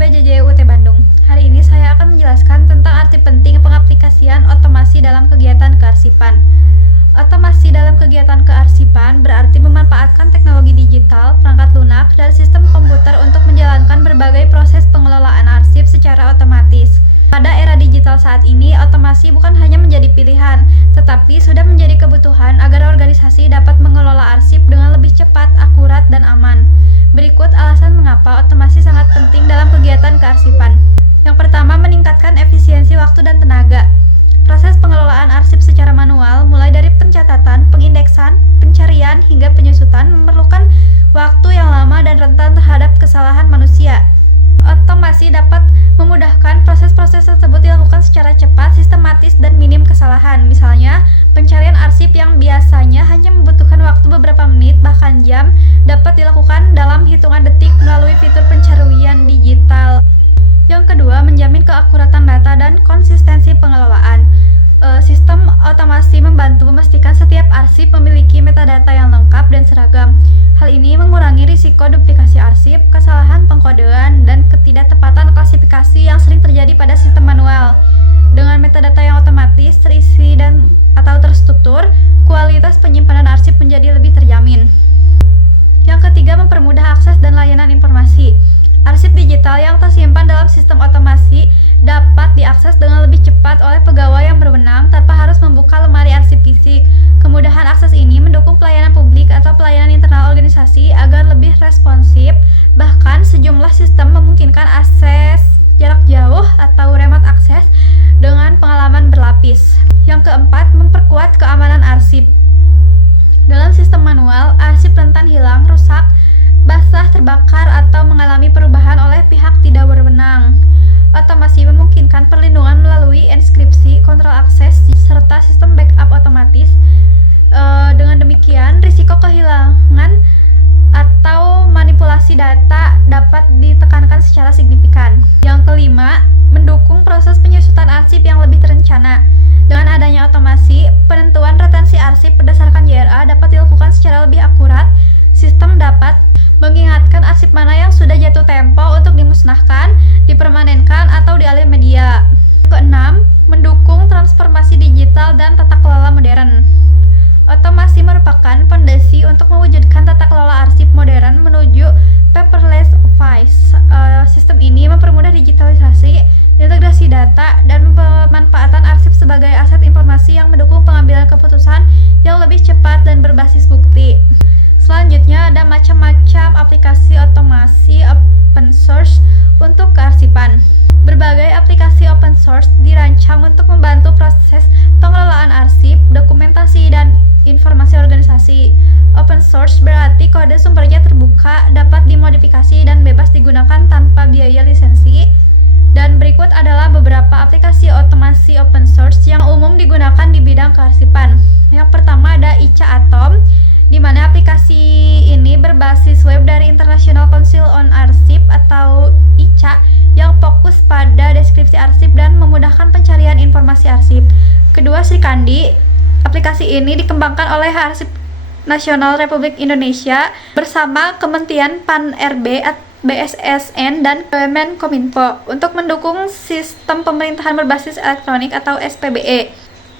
BJJ UT Bandung. Hari ini saya akan menjelaskan tentang arti penting pengaplikasian otomasi dalam kegiatan kearsipan. Otomasi dalam kegiatan kearsipan berarti memanfaatkan teknologi digital, perangkat lunak, dan sistem komputer untuk menjalankan berbagai proses pengelolaan arsip secara otomatis. Pada era digital saat ini, otomasi bukan hanya menjadi pilihan, tetapi sudah menjadi kebutuhan agar organisasi dapat mengelola arsip dengan lebih cepat, akurat, dan aman. Berikut alasan mengapa otomasi sangat penting dalam kegiatan kearsipan. Yang pertama, meningkatkan efisiensi waktu dan tenaga. Proses pengelolaan arsip secara manual, mulai dari pencatatan, pengindeksan, pencarian, hingga penyusutan, memerlukan waktu yang lama dan rentan terhadap kesalahan manusia. Otomasi dapat memudahkan proses-proses tersebut dilakukan secara cepat, sistematis, dan minim kesalahan. Misalnya, pencarian arsip yang biasanya hanya membutuhkan waktu beberapa menit, bahkan jam, dapat dilakukan dalam hitungan detik melalui fitur pencarian digital. Yang kedua, menjamin keakuratan data dan konsistensi pengelolaan. Sistem otomasi membantu memastikan setiap arsip memiliki metadata yang lengkap dan seragam. Hal ini mengurangi risiko duplikasi arsip, kesalahan pengkodean, dan ketidaktepatan klasifikasi yang sering terjadi pada sistem manual. Dengan metadata yang otomatis, terisi atau terstruktur, kualitas penyimpanan arsip menjadi lebih terjamin. Yang ketiga, mempermudah akses dan layanan informasi. Arsip digital yang tersimpan dalam sistem otomasi dapat diakses dengan lebih cepat oleh pegawai yang berwenang tanpa harus membuka lemari arsip fisik. Kemudahan akses ini mendukung pelayanan publik atau pelayanan internal organisasi agar lebih responsif. Bahkan sejumlah sistem memungkinkan akses jarak jauh atau remote akses dengan pengalaman berlapis. Yang keempat, memperkuat keamanan arsip. Dalam sistem manual, arsip rentan hilang, rusak, basah, terbakar, atau mengalami perubahan oleh pihak tidak berwenang. Otomasi memungkinkan perlindungan melalui enkripsi, kontrol akses, serta sistem backup otomatis. Dengan demikian, risiko kehilangan atau manipulasi data dapat ditekankan secara signifikan. Yang kelima, mendukung proses penyusutan arsip yang lebih terencana. Dengan adanya otomasi, penentuan retensi arsip berdasarkan JRA dapat dilakukan secara lebih akurat. Sistem dapat mengingatkan arsip mana yang sudah jatuh tempo untuk dimusnahkan, dipermanenkan, atau dialih media. Keenam, mendukung transformasi digital dan tata kelola modern. Otomasi merupakan fondasi untuk mewujudkan tata kelola arsip modern menuju paperless office. Sistem ini mempermudah digitalisasi, integrasi data, dan pemanfaatan arsip sebagai aset informasi yang mendukung pengambilan keputusan yang lebih cepat dan berbasis bukti. Selanjutnya ada macam-macam aplikasi otomasi open source untuk kearsipan. Berbagai aplikasi open source dirancang untuk membantu proses pengelolaan arsip, dokumentasi, dan informasi organisasi. Open source berarti kode sumbernya terbuka, dapat dimodifikasi, dan bebas digunakan tanpa biaya lisensi. Dan berikut adalah beberapa aplikasi otomasi open source yang umum digunakan di bidang kearsipan. Yang pertama ada ICA Atom, di mana aplikasi ini berbasis web dari International Council on Arsip atau ICA yang fokus pada deskripsi arsip dan memudahkan pencarian informasi arsip. Kedua, Srikandi. Aplikasi ini dikembangkan oleh Arsip Nasional Republik Indonesia bersama Kementerian Pan-RB, BSSN, dan Kemenkominfo untuk mendukung sistem pemerintahan berbasis elektronik atau SPBE.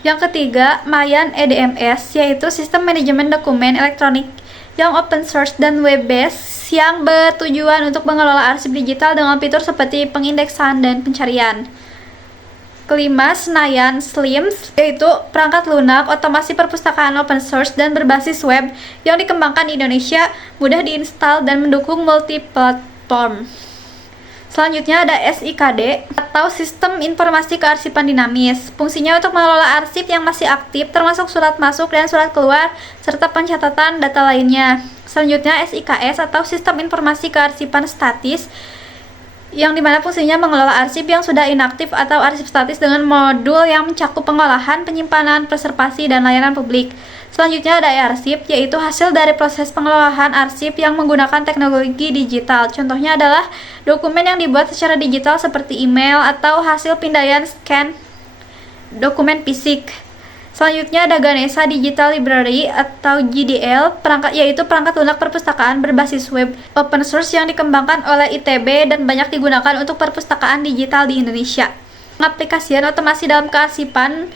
Yang ketiga, Mayan EDMS, yaitu sistem manajemen dokumen elektronik yang open source dan web-based yang bertujuan untuk mengelola arsip digital dengan fitur seperti pengindeksan dan pencarian. Kelima, Senayan Slims, yaitu perangkat lunak otomasi perpustakaan open source dan berbasis web yang dikembangkan di Indonesia, mudah diinstal dan mendukung multi-platform. Selanjutnya ada SIKD atau Sistem Informasi Kearsipan Dinamis. Fungsinya untuk mengelola arsip yang masih aktif termasuk surat masuk dan surat keluar serta pencatatan data lainnya. Selanjutnya SIKS atau Sistem Informasi Kearsipan Statis, yang dimana fungsinya mengelola arsip yang sudah inaktif atau arsip statis dengan modul yang mencakup pengolahan, penyimpanan, preservasi, dan layanan publik. Selanjutnya ada e-arsip, yaitu hasil dari proses pengelolaan arsip yang menggunakan teknologi digital. Contohnya adalah dokumen yang dibuat secara digital seperti email atau hasil pindaian scan dokumen fisik. Selanjutnya ada Ganesha Digital Library atau GDL, yaitu perangkat lunak perpustakaan berbasis web open source yang dikembangkan oleh ITB dan banyak digunakan untuk perpustakaan digital di Indonesia. Pengaplikasian otomasi dalam kearsipan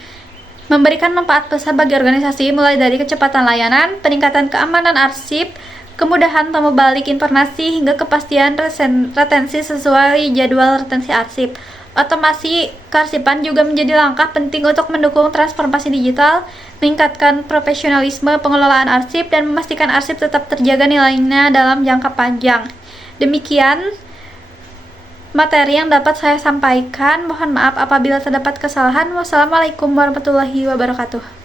memberikan manfaat besar bagi organisasi, mulai dari kecepatan layanan, peningkatan keamanan arsip, kemudahan temu balik informasi, hingga kepastian retensi sesuai jadwal retensi arsip. Otomasi kearsipan juga menjadi langkah penting untuk mendukung transformasi digital, meningkatkan profesionalisme pengelolaan arsip, dan memastikan arsip tetap terjaga nilainya dalam jangka panjang. Demikian materi yang dapat saya sampaikan. Mohon maaf apabila terdapat kesalahan. Wassalamualaikum warahmatullahi wabarakatuh.